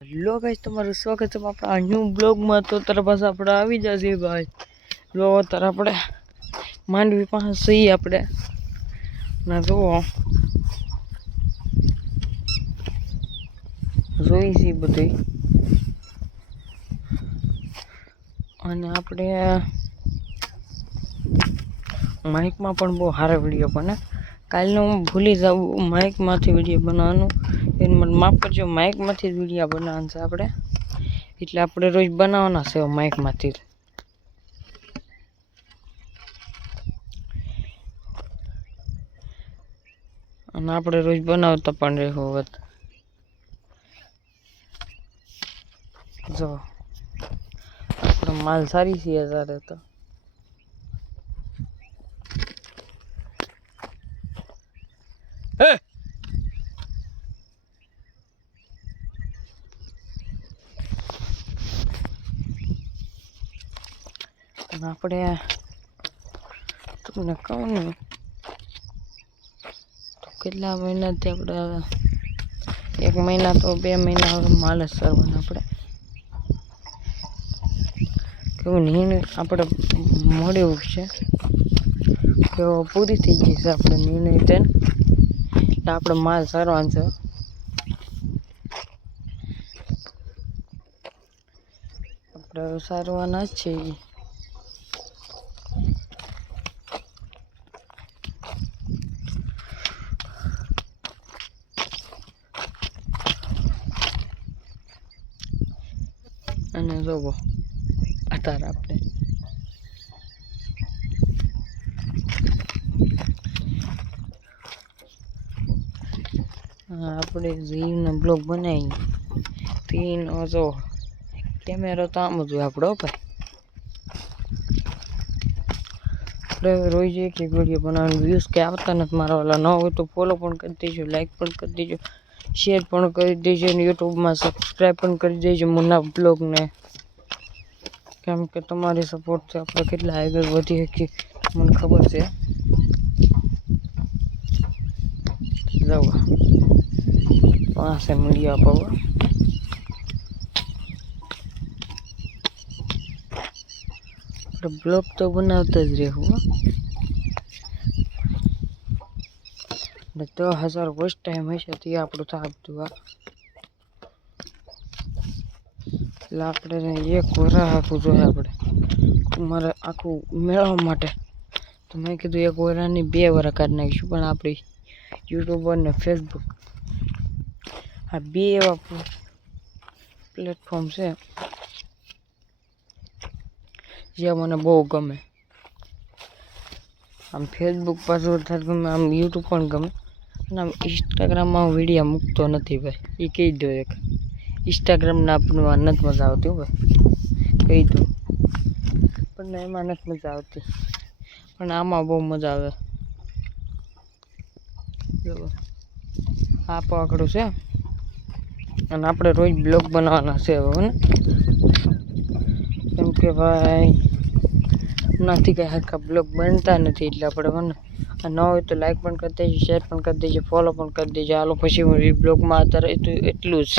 Hello guys, તમારું સ્વાગત છે આપણા ન્યૂ બ્લોગમાં। તો તારા પાસે આપણે આવી જશે ભાઈ। લો તારા આપણે માંડવી પાસે સહી આપણે ના જોઈ છે બધું। અને આપણે માઇકમાં પણ બહુ સારા વિડીયો બને। કાલનો હું ભૂલી જાઉં માઇકમાંથી વિડીયો બનાવવાનું, એને મને માફ કરજો। માઇકમાંથી જ વિડીયો બનાવવાના છે આપણે, એટલે આપણે રોજ બનાવવાના છે માઇકમાંથી। અને આપણે રોજ બનાવતા પણ રહેવું હોત। જો આપણો માલ સારી છે અત્યારે તો। આપણે તમને કહું ને તો કેટલા મહિનાથી આપણે 1 મહિના તો 2 મહિના હવે માલ જ કરવાનો આપણે। કેવું નીણ આપણે મોડી ઉગશે, કે પૂરી થઈ ગઈ છે આપણે નીણ એટલે આપણે માલ સારવાનો છે। આપણે સારવાના જ છે। અને જોવો અત્યારે આપણે જીવનો બ્લોગ બનાવી તીનો જો કેમેરો તો આમ જ હોય આપણો ભાઈ। આપણે રોજ એક વિડીયો બનાવવાનું, વ્યૂઝ કે આવતા નથી મારા વાલા। ન હોય તો ફોલો પણ કરી દેજો, લાઈક પણ કરી દેજો, શેર પણ કરી દેજો, અને યુટ્યુબમાં સબસ્ક્રાઈબ પણ કરી દેજો મુન્ના બ્લોગને। કેમ કે તમારી સપોર્ટથી આપણે કેટલા આગળ વધી શકીએ મને ખબર છે। જાઓ પાસે મળીએ આપણે। બ્લોગ તો બનાવતા જ રહેવું। 10,000 વોચ ટાઈમ હશે તે આપણું થાપતું એટલે આપણે એક વરા આખું જોઈએ આપણે મારે આખું મેળવવા માટે। તો મેં કીધું 1 વરાની 2 વરા કાઢી નાખીશું। પણ આપણી યુટ્યુબ અને ફેસબુક આ 2 એવા પ્લેટફોર્મ છે જે મને બહુ ગમે। આમ ફેસબુક પાછું ગમે, આમ યુટ્યુબ પણ ગમે, અને આમ ઇન્સ્ટાગ્રામમાં હું વિડીયો મૂકતો નથી ભાઈ, એ કહી દો એક। ઇન્સ્ટાગ્રામના આપણને નથી મજા આવતી ભાઈ, કહી દો। પણ એમાં નથી મજા આવતી, પણ આમાં બહુ મજા આવે। આ પકડું છે અને આપણે રોજ બ્લોગ બનાવવાના છે હવે ને। કેમ કે ભાઈ નથી કંઈ હરખા બ્લોગ બનતા નથી, એટલે આપણે ન હોય તો લાઈક પણ કરી દેજો, શેર પણ કરી દેજો, ફોલો પણ કરી દેજો। હાલો પછી હું બ્લોગમાં અત્યારે એટલું જ।